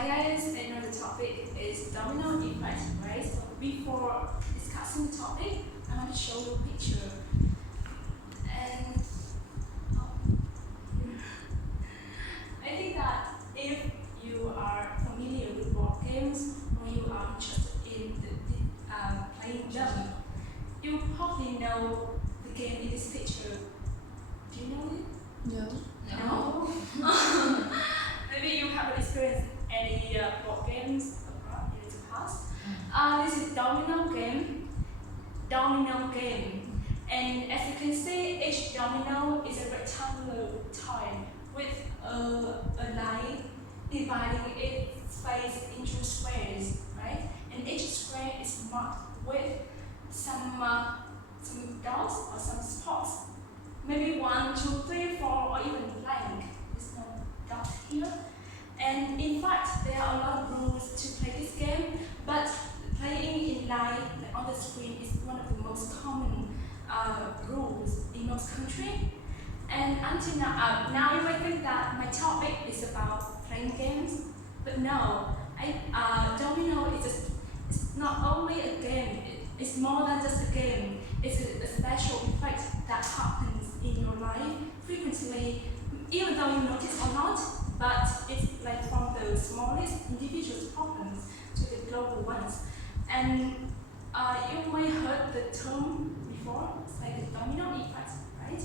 IELTS, another topic is domino effect, right? So before discussing the topic, I want to show you a picture. And I think that if you are familiar with board games or you are interested in playing them, you probably know the game in this picture. Do you know it? No? Maybe you haven't experienced any board games in the past. This is Domino game. And as you can see, each domino is a rectangular tile with a line dividing its space into squares, right? And each square is marked with some dots or some spots. Maybe 1, 2, 3, 4, or even blank. There's no dot here. And in fact, there are a lot of rules to play this game, but playing in line on the screen is one of the most common rules in most countries. And until now you might think that my topic is about playing games, but no. Domino it's not only a game, it's more than just a game. It's a special effect that happens in your life frequently, even though you notice or not, but it's like from the smallest individual problems to the global ones. And you may heard the term before, it's like the domino effect, right?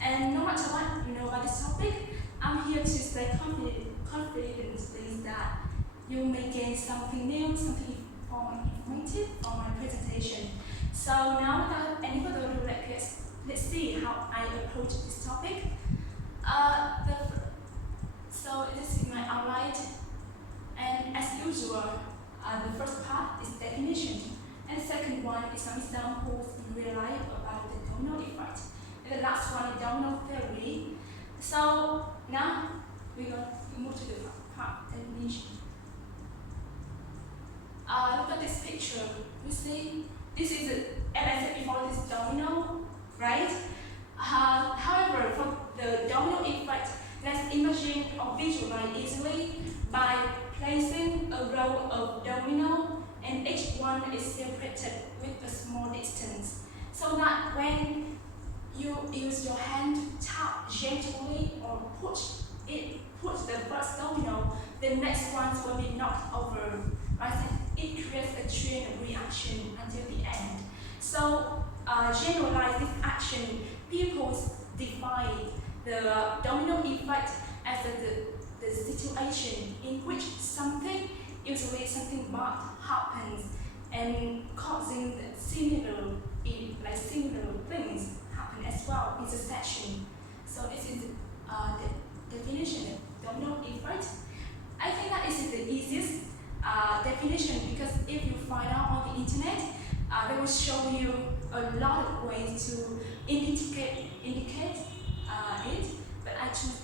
And no matter what you know about this topic, I'm here to stay confident that you may gain something new, something informative from my presentation. So now without any further ado, let's see how I approach this topic. So this is my outline, and as usual, the first part is definition, and the second one is some examples in real life about the domino effect, and the last one is domino theory. So now we're going to move to the part definition. Look at this picture. You see, this is, as I said before, this is domino, right? However, for the domino effect, let's imagine or visualize easily by placing a row of domino, and each one is separated with a small distance, so that when you use your hand to tap gently or push the first domino, the next ones will be knocked over, right? It creates a chain reaction until the end. So generalize this action, people define the domino effect as the situation in which something, usually something bad, happens and causing similar things happen as well in succession. So this is the definition of domino effect. I think that is the easiest definition, because if you find out on the internet, they will show you a lot of ways to indicate it, but I choose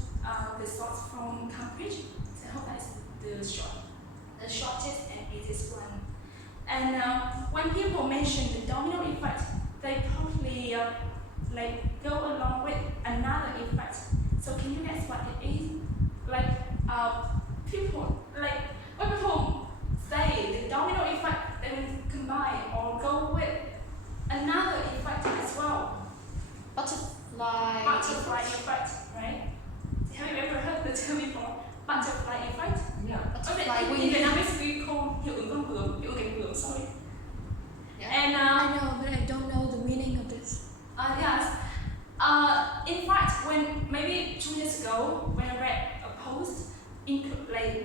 the source from Cambridge, so I hope that's the shortest and easiest one. And when people mention the domino effect, they probably go along with another effect. So can you guess what it is? When people say the domino effect, they will combine or go with another effect as well. Butterfly Effect, right? Have you ever heard the term before? Butterfly effect? Yeah. In Vietnamese we call hiệu ứng con bướm, hiệu ứng cánh bướm, sorry. Yeah. And I know, but I don't know the meaning of this. yes. In fact, when maybe 2 years ago, when I read a post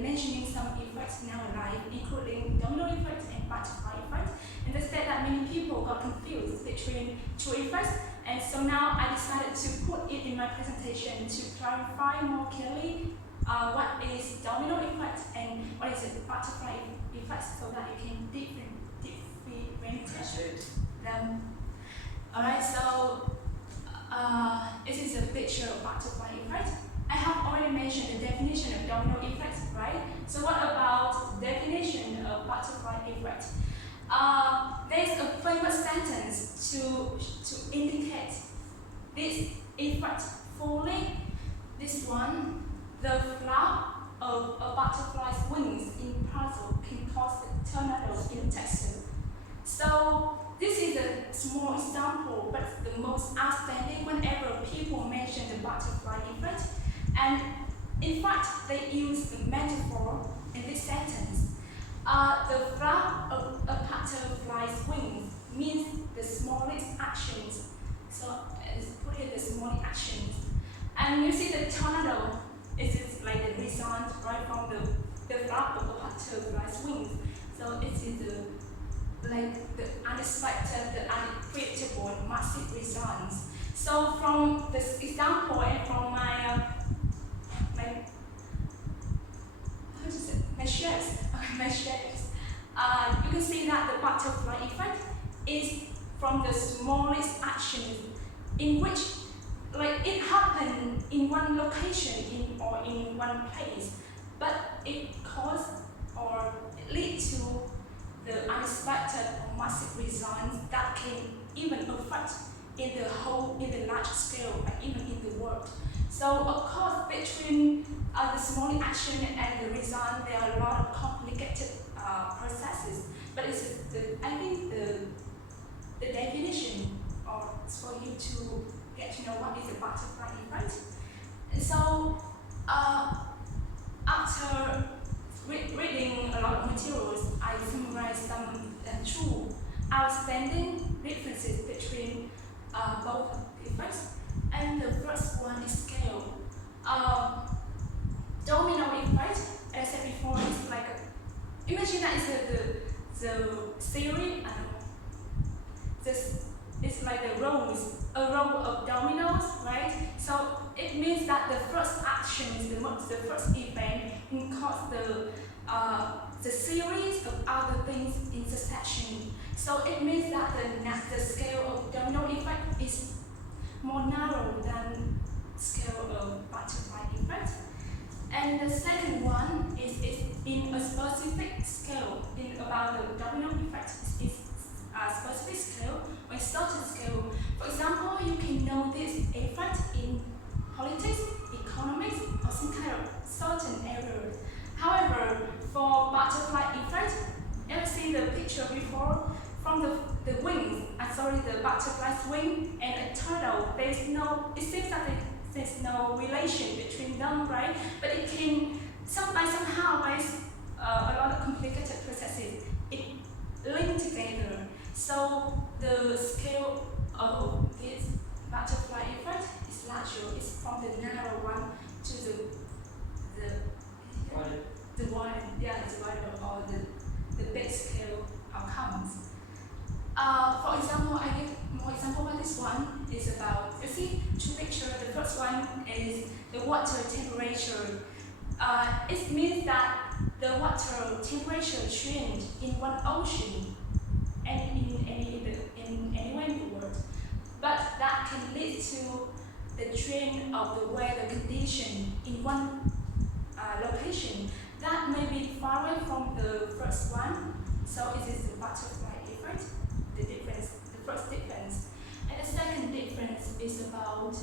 mentioning some effects in our life, including domino effect and butterfly effect, and they said that many people got confused between two effects, and so now I decided to put it in my presentation to clarify more clearly what is domino effect and what is the butterfly effect, so that you can differentiate them. Alright, so this is a picture of butterfly effect. I have already mentioned the definition of domino effect, right? So what about the definition of butterfly effect? There's a famous sentence to indicate this effect fully. This one, the flap of a butterfly's wings in small example, but the most outstanding whenever people mention the butterfly effect. And in fact, they use the metaphor in this sentence. The flap of a butterfly's wings means the smallest actions. So it's put here the smallest actions. And you see the tornado is like the result right from the flap of a butterfly's wings. So it is like the unexpected, the unpredictable, massive results. So from this example and from my shapes, you can see that the butterfly effect is from the smallest action in which like it happened in one location or in one place, but it caused or it lead to the unexpected or massive results that can even affect in the large scale and even in the world. So of course between the small action and the result there are a lot of complicated processes, but I think the definition or for you to get to know what is a butterfly effect. And so after reading a lot of materials, I summarized some true outstanding differences between both effects. And the first one is scale. Domino effect, as I said before, is like imagine that is the theory. It's like a row of dominoes, right? So it means that the first action is the first event can cause the series of other things in succession. So it means that the scale of domino effect is more narrow than scale of butterfly effect. And the second one is in a specific scale. About the domino effect is a specific scale or a certain scale. For example, you can know this effect in politics, economics, or some kind of certain areas. However, for butterfly effect, you see the picture before from the wings. The butterfly's wing and a turtle. It seems that there's no relation between them, right? But it can somehow by a lot of complicated processes, it linked together. So the scale of this butterfly effect is larger. It's from the narrow one to the wide, or the big scale outcomes. For example, I give more example about this one is about, you see two pictures. The first one is the water temperature. It means that the water temperature change in one ocean and anywhere in the world. But that can lead to the change of the weather condition in one location that may be far away from the first one. So it is the butterfly effect. The first difference. And the second difference is about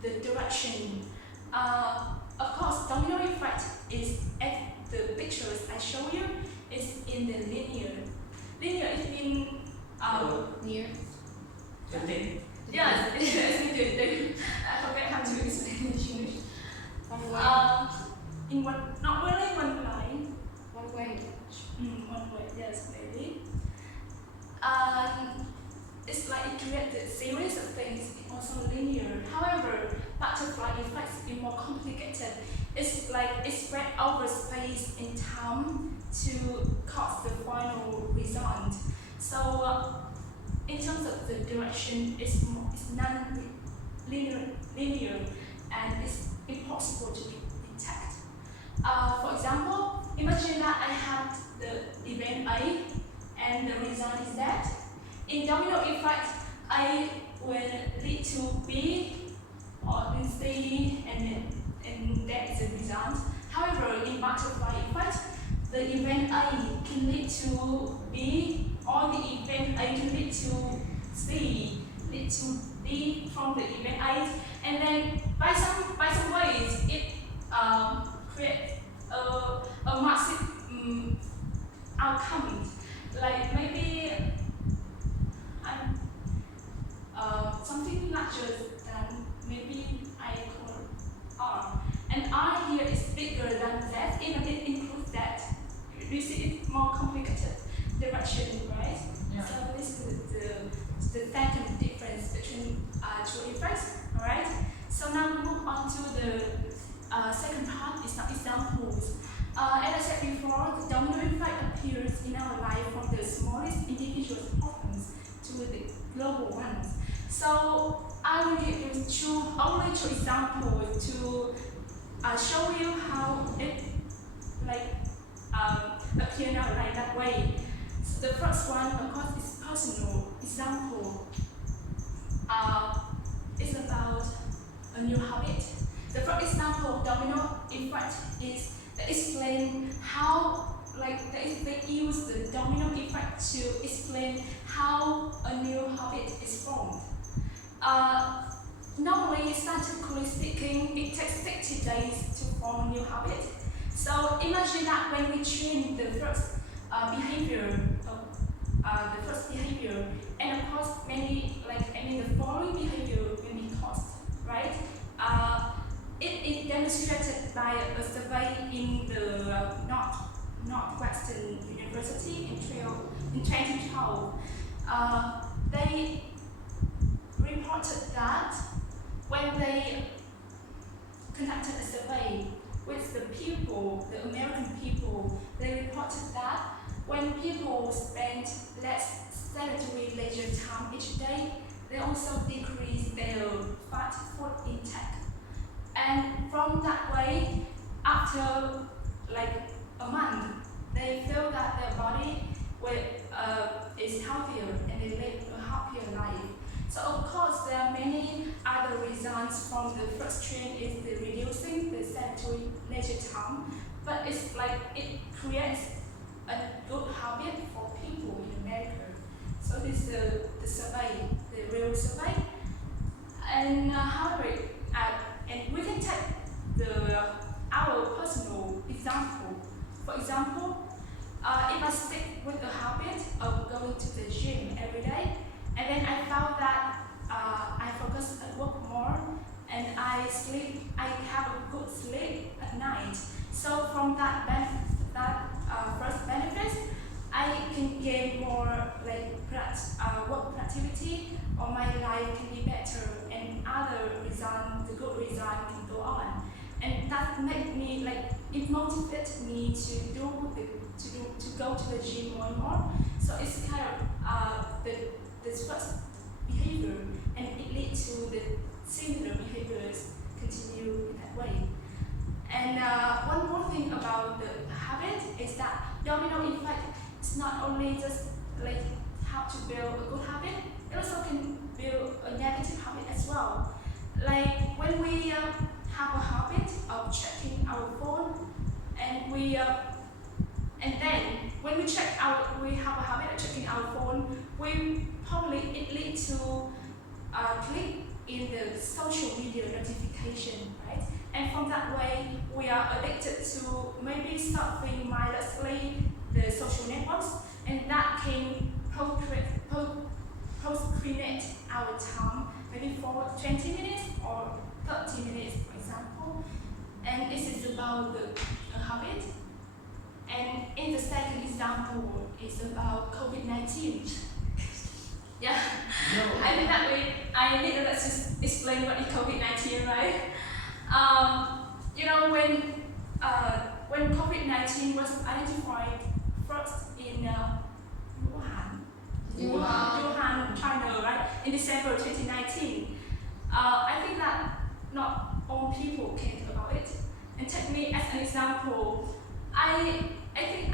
the direction. Of course, domino effect is, as the pictures I show you, is in the linear. Linear is in Near. yes, it's linear. I forget how to explain in English. One way. In one, not really one line. One way. One way, yes, maybe. It's like it creates a series of things, also linear. However, butterfly effect is more complicated. It's like it's spread over space and time to cause the final result. So in terms of the direction, it's non-linear, and it's impossible to detect. For example, imagine that I have the event A and the result is that. In domino effect, A will lead to B or then C and that is the result. However, in butterfly effect, the event A can lead to B or the event A can lead to C, lead to D from the event A, and then by some ways it creates a massive outcome. Like maybe larger than maybe I call R. And R here is bigger than Z, even it includes that. You see, it's more complicated direction, right? Yeah. So this is the second difference between two effects, alright? So now we move on to the second part, is some examples. As I said before, the domino effect appears in our life from the smallest individual problems to the global ones. So I will give you only two examples to show you how it appear in our life that way. So the first one, of course, is personal example. Is about a new habit. The first example of domino effect is to explain how, they use the domino effect to explain how a new habit is formed. Normally, scientifically speaking, it takes 60 days to form a new habit. So imagine that when we train the first behavior, and of course, the following behavior will be caused, right? It is demonstrated by a survey in the Northwestern University in 2012. They reported that when they conducted a survey with the people, the American people, they reported that when people spend less sedentary leisure time each day, they also decrease their fat food intake. And from that way, after a month, they feel that their body is healthier and they live a happier life. So of course, there are many other results from the first trend is the reducing the sedentary leisure time, but it's it creates a good habit for people in America. So this is the survey, the real survey. And however, and we can take our personal example. For example, if I stick with the habit of going to the gym every day, and then I found that I focus at work more, and I have a good sleep at night. So from that first benefit, I can gain more work productivity, or my life can be better, and other result, the good result can go on. And that made me it motivated me to go to the gym more and more. So it's kind of this first behavior, and it leads to the similar behaviors continue in that way. And one more thing about the habit is that domino effect is not only just how to build a good habit, it also can build a negative habit as well. Like when we have a habit of checking our phone, and then when we have a habit of checking our phone, it leads to click in the social media notification, right? And from that way, we are addicted to maybe surfing mindlessly the social networks, and that can procrastinate our time, maybe for 20 minutes or 30 minutes, for example. And this is about the habit. And in the second example, it's about COVID-19. Yeah, No. I think that I need to just explain what is COVID-19, right? When COVID-19 was identified first in Wuhan, China, right? In December 2019. I think that not all people cared about it. And take me as an example, I think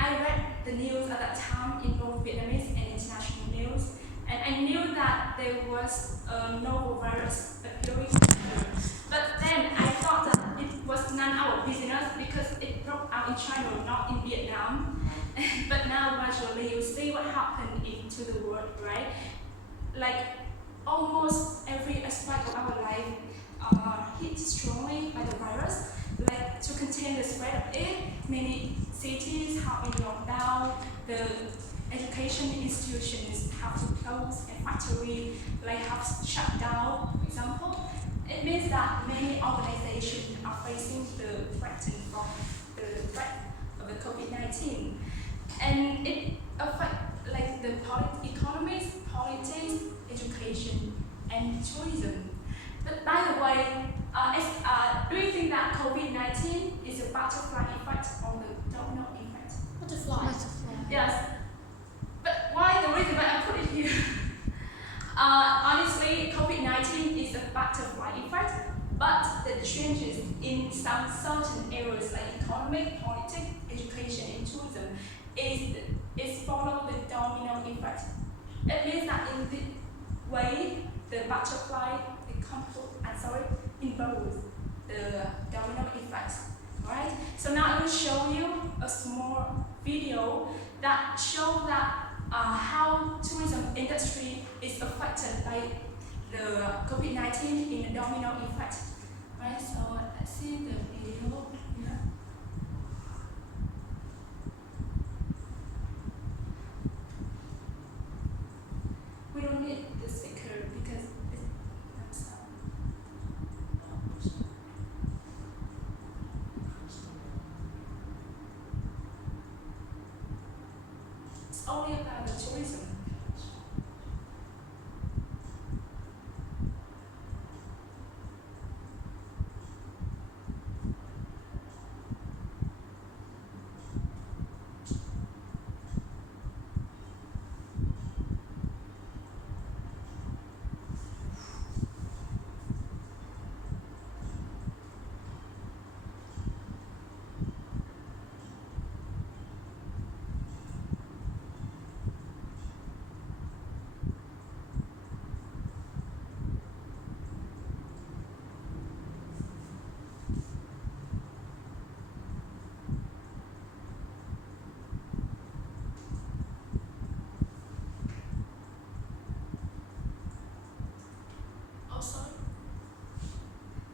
I read the news at that time in both Vietnamese and international news, and I knew that there was a novel virus appearing. But then I thought that it was none of our business because it broke out in China, not in Vietnam. But now gradually you see what happened into the world, right? Almost every aspect of our life hit strongly by the virus. To contain the spread of it, many cities have been locked down. The education institutions have to close and factory like have shut down, for example, it means that many organizations are facing the threat from the threat of the COVID-19, and it affects like the economies, politics, education, and tourism. But by the way, do you think that COVID-19 is a butterfly effect or the domino effect? Butterfly. Yes. But why the reason why I put it here? Honestly, COVID-19 is a butterfly effect, but the changes in some certain areas like economic, politics, education, and tourism is follow the domino effect. It means that in this way, the butterfly involves the domino effect. Alright? So now I will show you a small video that shows that how tourism industry is affected by the COVID-19 in the domino effect. Right? So let's see the video here. We don't need the speaker because it's not sound. It's only about the tourism. Oh, sorry.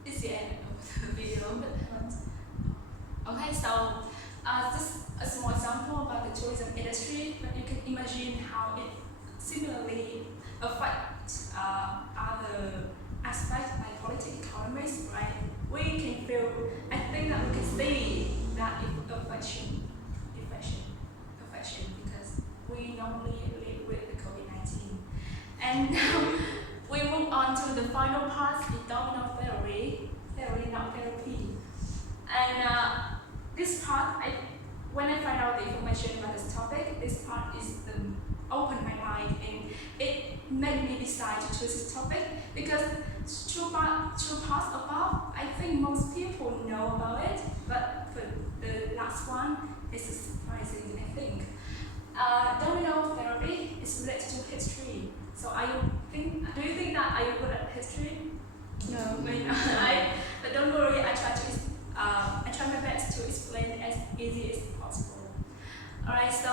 It's the end of the video, but okay, so just a small example about the tourism industry, but you can imagine how it similarly affects other aspects like politics, economies, right? We can feel, I think that we can see that affection, because we normally live with the COVID-19. And now we move on to the final part, the domino theory, not therapy. And this part, when I find out the information about this topic, this part is opened my mind and it made me decide to choose this topic because two parts above, I think most people know about it, but for the last one, it's surprising, I think. Domino therapy is related to history. So do you think that are you good at history? No. But don't worry, I try my best to explain as easy as possible. Alright, so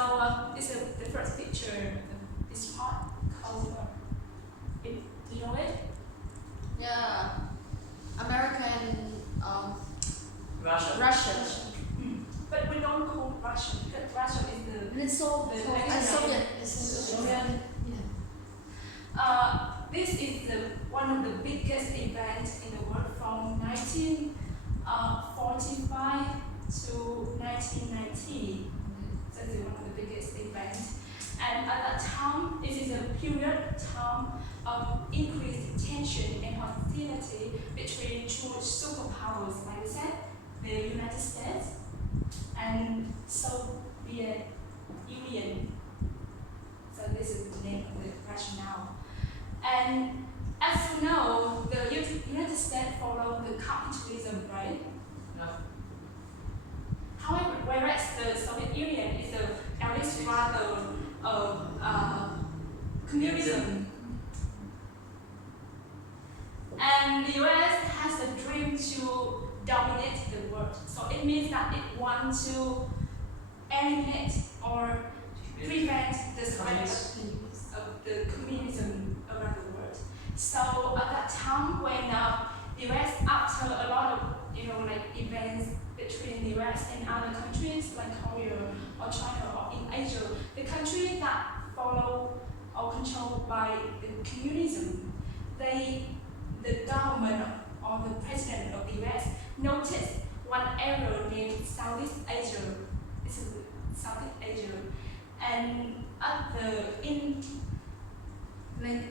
this is the first picture, this part called, do you know it? Yeah. American. Russia. But we don't call Russian, because Russian is the It's so. Soviet. Soviet. This is one of the biggest events in the world from 1945 to 1990. That is one of the biggest events. And at that time, it is a period time of increased tension and hostility between two superpowers, like I said, the United States and Soviet Union. So this is the name of the rationale. And as you know, the United States follow the capitalism, right? No. However, whereas the Soviet Union is at least rather communism. And the US has a dream to dominate the world. So it means that it wants to eliminate or prevent the spread of the communism around the world. So at that time when the US, after a lot of events between the US and other countries like Korea or China or in Asia, the country that the government or the president of the US noticed one area named Southeast Asia. This is Southeast Asia, and at the in like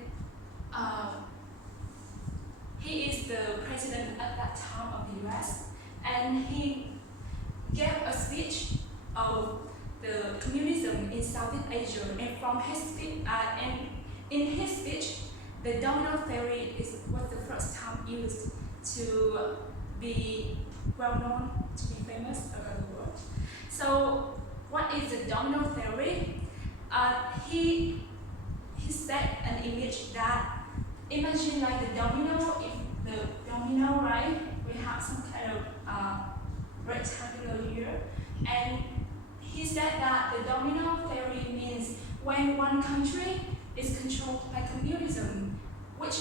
he is the president at that time of the US, and he gave a speech of the communism in Southeast Asia, and from his speech, and in his speech, the domino theory was the first time used to be well known, to be famous around the world. So, what is the domino theory? He set an image that imagine like the domino. If the domino, right, we have some kind of rectangular here, and he said that the domino theory means when one country is controlled by communism, which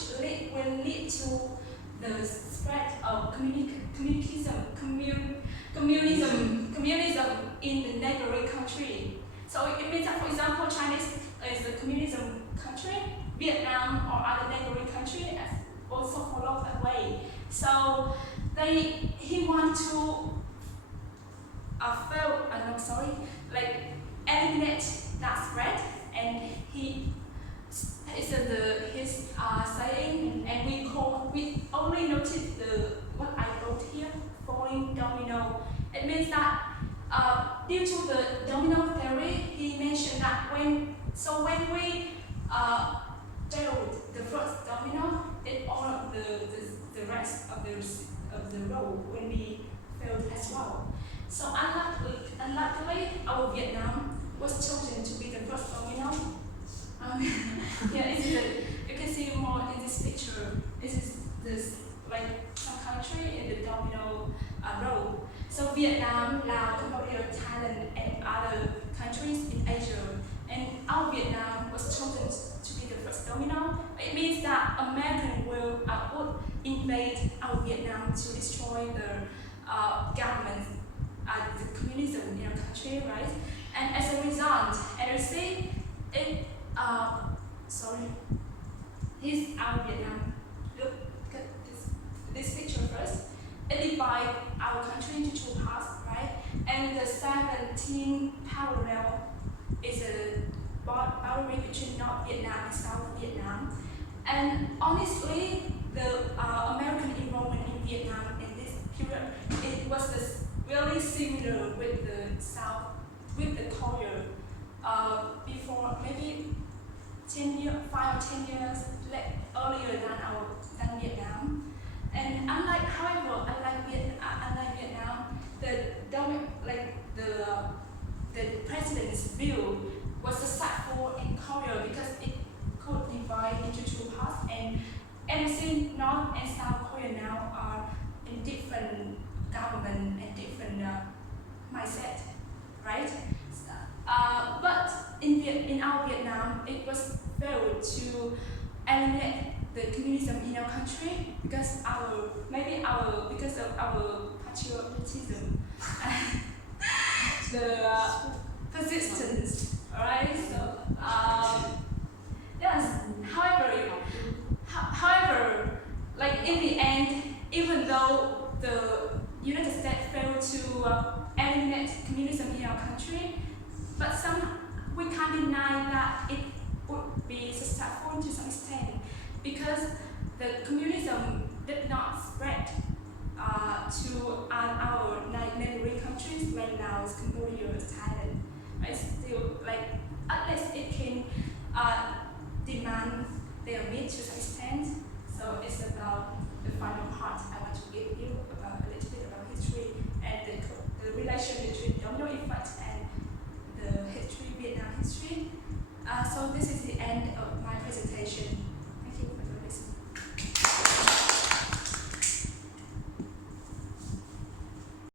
will lead to the spread of communism in the neighboring country. So it means that, for example, China is a communism country, Vietnam or other neighboring country also follow that way. So he want to eliminate that spread, and his saying, and we only notice what I wrote here, falling domino. It means that due to the domino theory, he mentioned that when we failed the first domino, it all of the rest of the row will be failed as well. So unluckily, our Vietnam was chosen to be the first domino. You can see more in this picture. This is like some country in the domino row. So Vietnam, Laos, Cambodia, Thailand, and other countries in Asia. And our Vietnam was chosen to be the first domino. It means that American would invade our Vietnam to destroy the government, the communism in our country, right? And as a result, and you see, here's our Vietnam. Look at this picture first. It divides our country into two parts, right? And the 17 parallel is a boundary between North Vietnam and South Vietnam. And honestly, the American involvement in Vietnam in this period, it was really similar with the South, with the Korea, before maybe 5 or 10 years earlier than Vietnam. And unlike Vietnam, the president's view was successful in Korea because it could divide into two parts, and since North and South Korea now are in different government and different mindset, right? But in our Vietnam, it was failed to eliminate the communism in our country because of our patriotism and the persistence, right? So yes. However, like in the end, even though the United States failed to eliminate communism in our country, but we can't deny that it would be successful to some extent because the communism did not spread to our neighboring countries like Laos, Cambodia, Thailand. Right? Still, like at least it can demand their meat to some extent. So it's about the final part I want to give you.